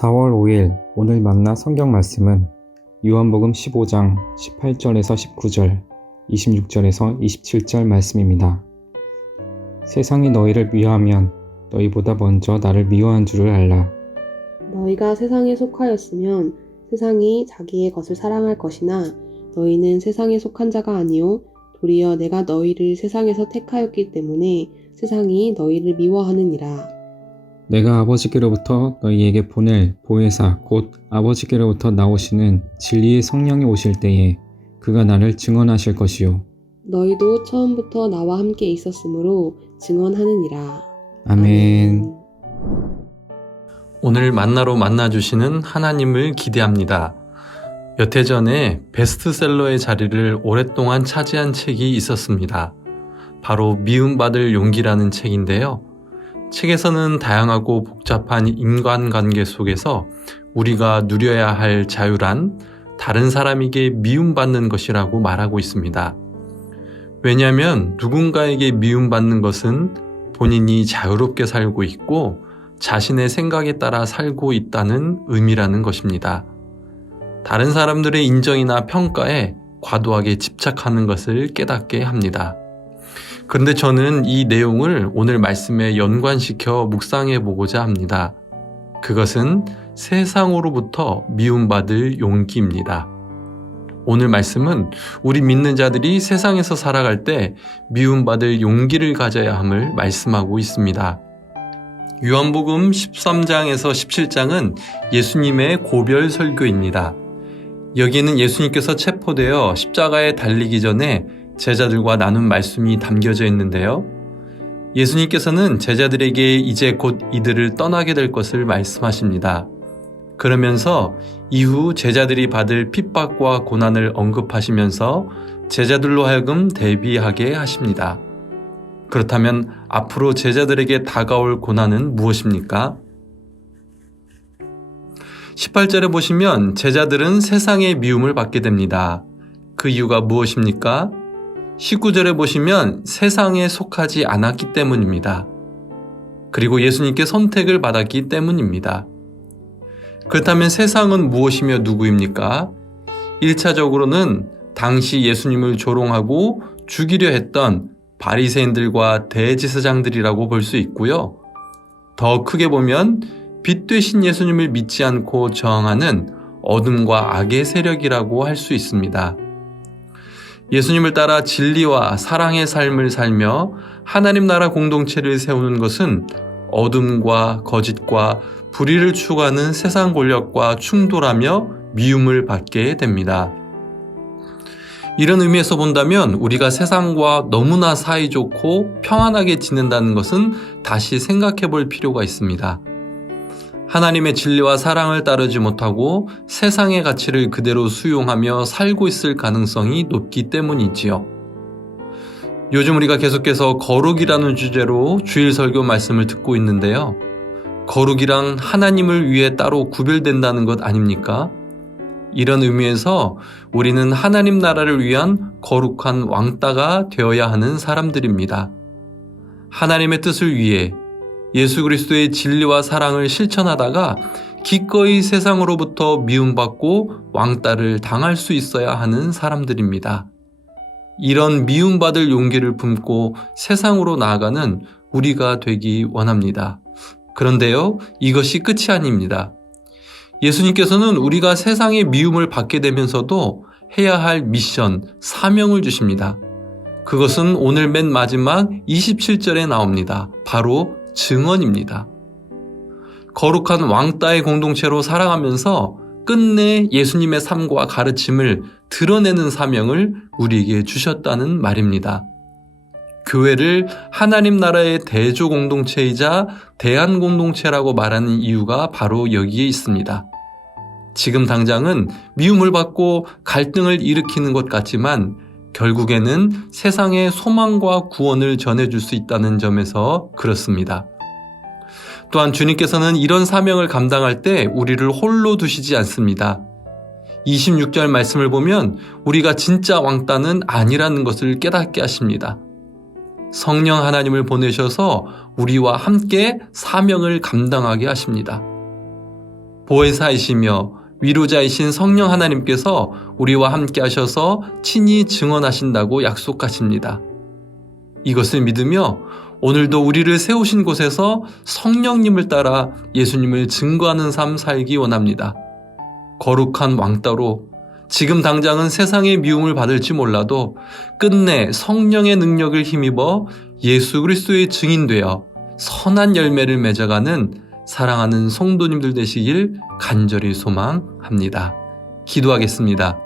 4월 5일 오늘 만나 성경 말씀은 요한복음 15장 18절에서 19절, 26절에서 27절 말씀입니다. 세상이 너희를 미워하면 너희보다 먼저 나를 미워한 줄을 알라. 너희가 세상에 속하였으면 세상이 자기의 것을 사랑할 것이나 너희는 세상에 속한 자가 아니요 도리어 내가 너희를 세상에서 택하였기 때문에 세상이 너희를 미워하느니라. 내가 아버지께로부터 너희에게 보낼 보혜사 곧 아버지께로부터 나오시는 진리의 성령이 오실 때에 그가 나를 증언하실 것이요. 너희도 처음부터 나와 함께 있었으므로 증언하느니라. 아멘. 오늘 만나로 만나주시는 하나님을 기대합니다. 몇 해 전에 베스트셀러의 자리를 오랫동안 차지한 책이 있었습니다. 바로 미움받을 용기라는 책인데요. 책에서는 다양하고 복잡한 인간관계 속에서 우리가 누려야 할 자유란 다른 사람에게 미움받는 것이라고 말하고 있습니다. 왜냐하면 누군가에게 미움받는 것은 본인이 자유롭게 살고 있고 자신의 생각에 따라 살고 있다는 의미라는 것입니다. 다른 사람들의 인정이나 평가에 과도하게 집착하는 것을 깨닫게 합니다. 그런데 저는 이 내용을 오늘 말씀에 연관시켜 묵상해 보고자 합니다. 그것은 세상으로부터 미움받을 용기입니다. 오늘 말씀은 우리 믿는 자들이 세상에서 살아갈 때 미움받을 용기를 가져야 함을 말씀하고 있습니다. 요한복음 13장에서 17장은 예수님의 고별 설교입니다. 여기에는 예수님께서 체포되어 십자가에 달리기 전에 제자들과 나눈 말씀이 담겨져 있는데요. 예수님께서는 제자들에게 이제 곧 이들을 떠나게 될 것을 말씀하십니다. 그러면서 이후 제자들이 받을 핍박과 고난을 언급하시면서 제자들로 하여금 대비하게 하십니다. 그렇다면 앞으로 제자들에게 다가올 고난은 무엇입니까? 18절에 보시면 제자들은 세상의 미움을 받게 됩니다. 그 이유가 무엇입니까? 19절에 보시면 세상에 속하지 않았기 때문입니다. 그리고 예수님께 선택을 받았기 때문입니다. 그렇다면 세상은 무엇이며 누구입니까? 1차적으로는 당시 예수님을 조롱하고 죽이려 했던 바리새인들과 대제사장들이라고 볼 수 있고요. 더 크게 보면 빛 되신 예수님을 믿지 않고 저항하는 어둠과 악의 세력이라고 할 수 있습니다. 예수님을 따라 진리와 사랑의 삶을 살며 하나님 나라 공동체를 세우는 것은 어둠과 거짓과 불의를 추구하는 세상 권력과 충돌하며 미움을 받게 됩니다. 이런 의미에서 본다면 우리가 세상과 너무나 사이좋고 평안하게 지낸다는 것은 다시 생각해 볼 필요가 있습니다. 하나님의 진리와 사랑을 따르지 못하고 세상의 가치를 그대로 수용하며 살고 있을 가능성이 높기 때문이지요. 요즘 우리가 계속해서 거룩이라는 주제로 주일 설교 말씀을 듣고 있는데요. 거룩이랑 하나님을 위해 따로 구별된다는 것 아닙니까? 이런 의미에서 우리는 하나님 나라를 위한 거룩한 왕따가 되어야 하는 사람들입니다. 하나님의 뜻을 위해 예수 그리스도의 진리와 사랑을 실천하다가 기꺼이 세상으로부터 미움받고 왕따를 당할 수 있어야 하는 사람들입니다. 이런 미움받을 용기를 품고 세상으로 나아가는 우리가 되기 원합니다. 그런데요, 이것이 끝이 아닙니다. 예수님께서는 우리가 세상의 미움을 받게 되면서도 해야 할 미션, 사명을 주십니다. 그것은 오늘 맨 마지막 27절에 나옵니다. 바로 증언입니다. 거룩한 왕따의 공동체로 살아가면서 끝내 예수님의 삶과 가르침을 드러내는 사명을 우리에게 주셨다는 말입니다. 교회를 하나님 나라의 대조 공동체이자 대안 공동체라고 말하는 이유가 바로 여기에 있습니다. 지금 당장은 미움을 받고 갈등을 일으키는 것 같지만 결국에는 세상에 소망과 구원을 전해줄 수 있다는 점에서 그렇습니다. 또한 주님께서는 이런 사명을 감당할 때 우리를 홀로 두시지 않습니다. 26절 말씀을 보면 우리가 진짜 왕따는 아니라는 것을 깨닫게 하십니다. 성령 하나님을 보내셔서 우리와 함께 사명을 감당하게 하십니다. 보혜사이시며 위로자이신 성령 하나님께서 우리와 함께 하셔서 친히 증언하신다고 약속하십니다. 이것을 믿으며 오늘도 우리를 세우신 곳에서 성령님을 따라 예수님을 증거하는 삶 살기 원합니다. 거룩한 왕따로 지금 당장은 세상의 미움을 받을지 몰라도 끝내 성령의 능력을 힘입어 예수 그리스도의 증인되어 선한 열매를 맺어가는 사랑하는 성도님들 되시길 간절히 소망합니다. 기도하겠습니다.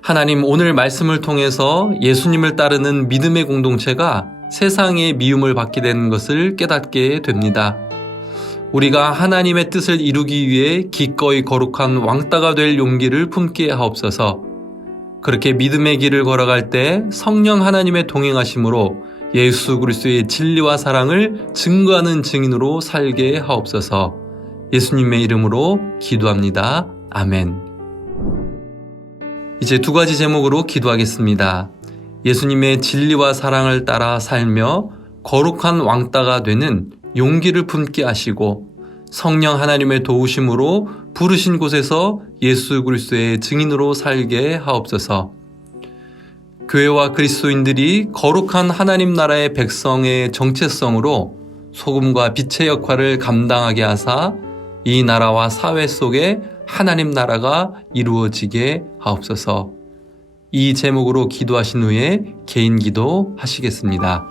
하나님, 오늘 말씀을 통해서 예수님을 따르는 믿음의 공동체가 세상의 미움을 받게 되는 것을 깨닫게 됩니다. 우리가 하나님의 뜻을 이루기 위해 기꺼이 거룩한 왕따가 될 용기를 품게 하옵소서. 그렇게 믿음의 길을 걸어갈 때 성령 하나님의 동행하심으로 예수 그리스도의 진리와 사랑을 증거하는 증인으로 살게 하옵소서. 예수님의 이름으로 기도합니다. 아멘. 이제 두 가지 제목으로 기도하겠습니다. 예수님의 진리와 사랑을 따라 살며 거룩한 왕따가 되는 용기를 품게 하시고 성령 하나님의 도우심으로 부르신 곳에서 예수 그리스도의 증인으로 살게 하옵소서. 교회와 그리스도인들이 거룩한 하나님 나라의 백성의 정체성으로 소금과 빛의 역할을 감당하게 하사 이 나라와 사회 속에 하나님 나라가 이루어지게 하옵소서. 이 제목으로 기도하신 후에 개인 기도 하시겠습니다.